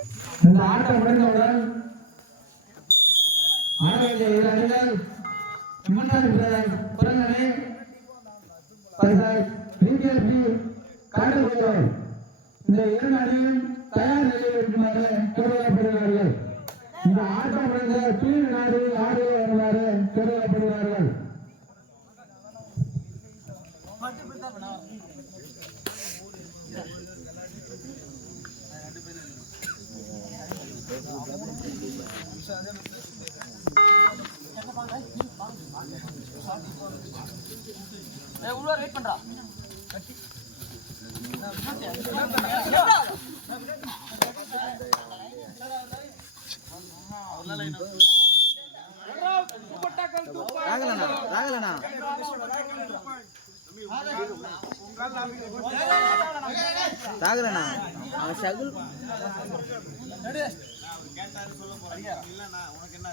இந்த ஆட்டம் முடிந்தவுடன் ஆட வேண்டிய இரு அணிகள் குரங்கனை பிஜேபி காட்டுகிறார்கள். இந்த இரண்டு அணியும் தயார் நிலையில் இருக்குமாறு கேட்டுக்கொள்ளப்படுகிறார்கள். இந்த ஆட்டம் முடிந்த கீழ் நாடு ஆடு வருமாறு கேட்டுக்கொள்ளப்படுகிறார்கள். உள்ள வெயிட் பண்றா ராகலண்ணா அவன் சகுல் உனக்கு என்ன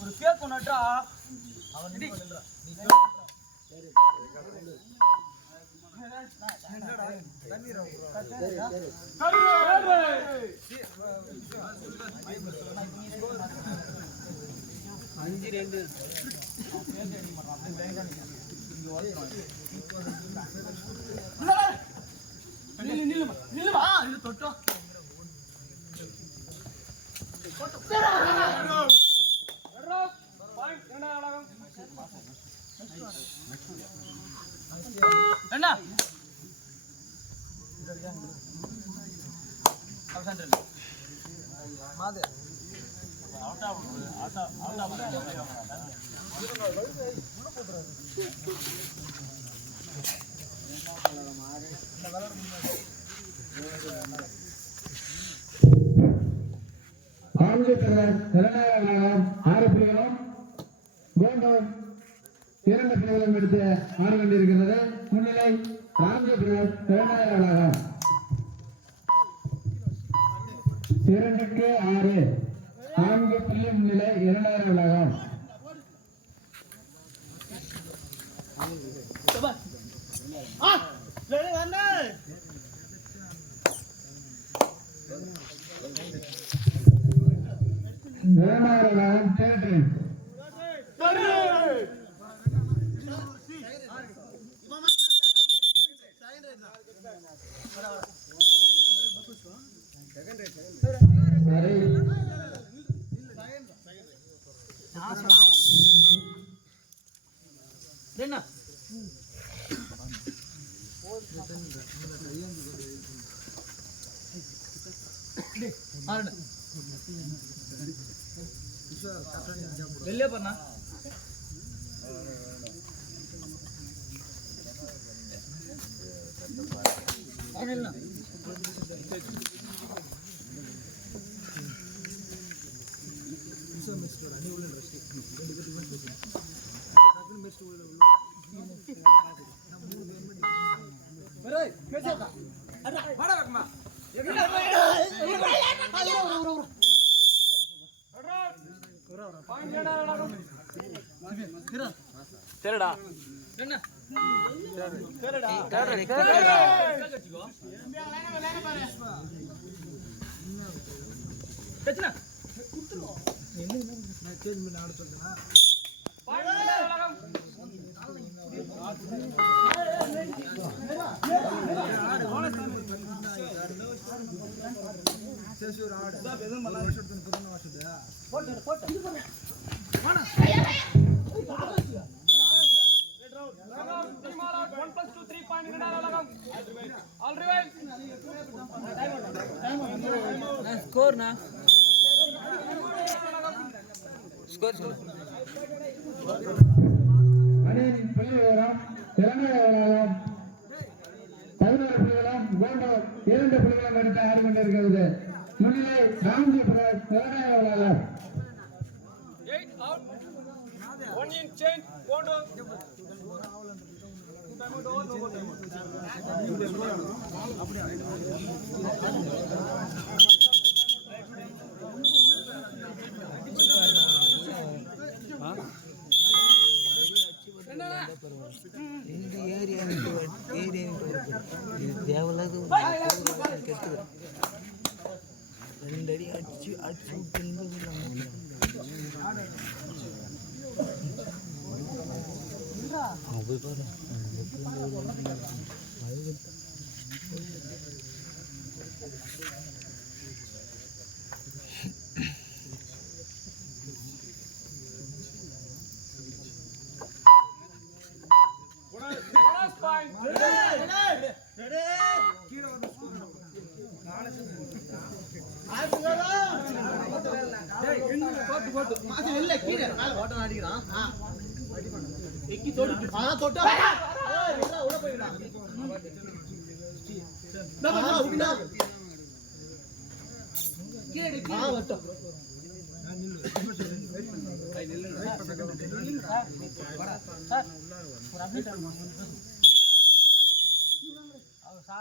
ஒரு கேக் கொண்டாட்டா அஞ்சு ரெண்டு தொட்டோம் என்ன மாது ஆறு புள்ளிகளும் கோண்டோம் 2 புள்ளிகளும் எடுத்து ஆட வேண்டியிருக்கிறது. முன்னிலை ராம்ஜிபினர் 2க்கு 6 4 புள்ளி முன்னிலை 2000 உலகம். என்ன வெளியே பண்ணா சரிடா என்ன சரிடா பிரச்சனை நான் சேஞ்ச் பண்ணி ஆட சொல்றேனா சேஷூர் ஆடு எதுவும் மல்ல வருஷம் புதுன வருஷம் போடு போடு வாடா स्कोर ना स्कोर அணியின் புள்ளி விவரம் 16 புள்ளிகளும் கோண்டோ 2 புள்ளிகளும் எடுத்து ஆடி கொண்டிருக்கிறது. முன்னிலை Ramji Prakash 17 8 out 1 in change கோண்டோ இந்த ஏரியா தேவையில்லாத கெட்டுது 2 அடி அடிச்சு போய் பாரு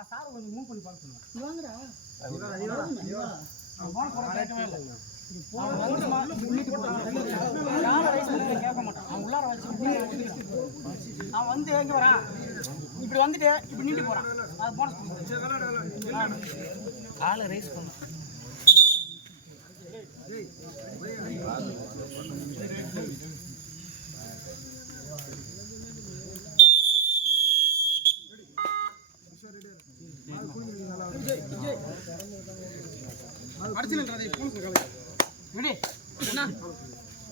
சார் கொஞ்சம் மூவ் பண்ணி பார்க்கணும் வாங்கடா கேட்க மாட்டான் அவன் உள்ளார வச்சு அவன் வந்து எங்க வரான் இப்படி வந்துட்டு இப்படி நீண்டு போறான் அது போனஸ் காலை ரைஸ் பண்ண அடிச்சுன்றதை போனஸ் விடு என்ன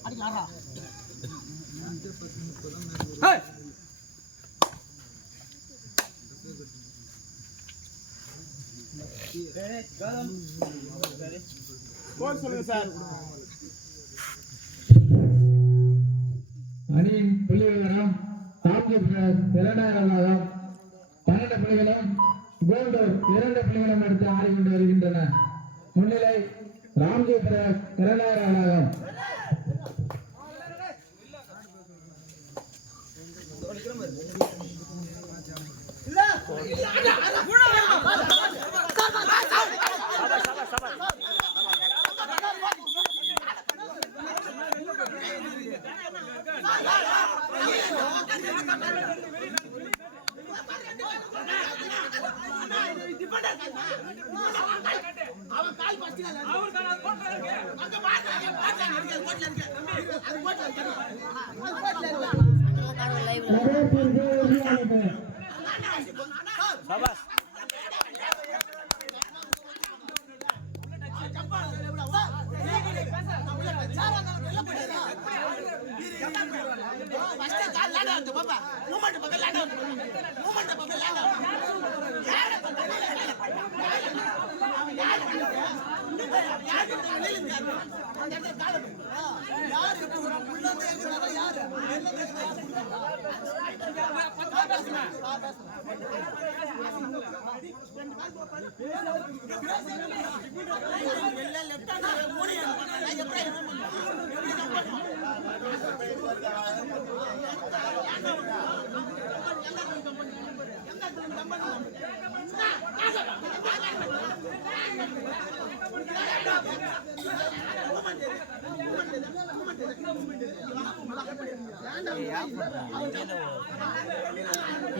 அடிக்கலாம்டா ஹே போன் சொல்லுங்க சார் அணியின் புள்ளி விவரம் 2000 12 புள்ளிகளும் கோல்டூர் 2 புள்ளிகளும் எடுத்து ஆடிக்கொண்டு வருகின்றன. முன்னிலை ராம்ஜி பிரகாஷ் 2000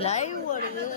லைவ் ஓடுது.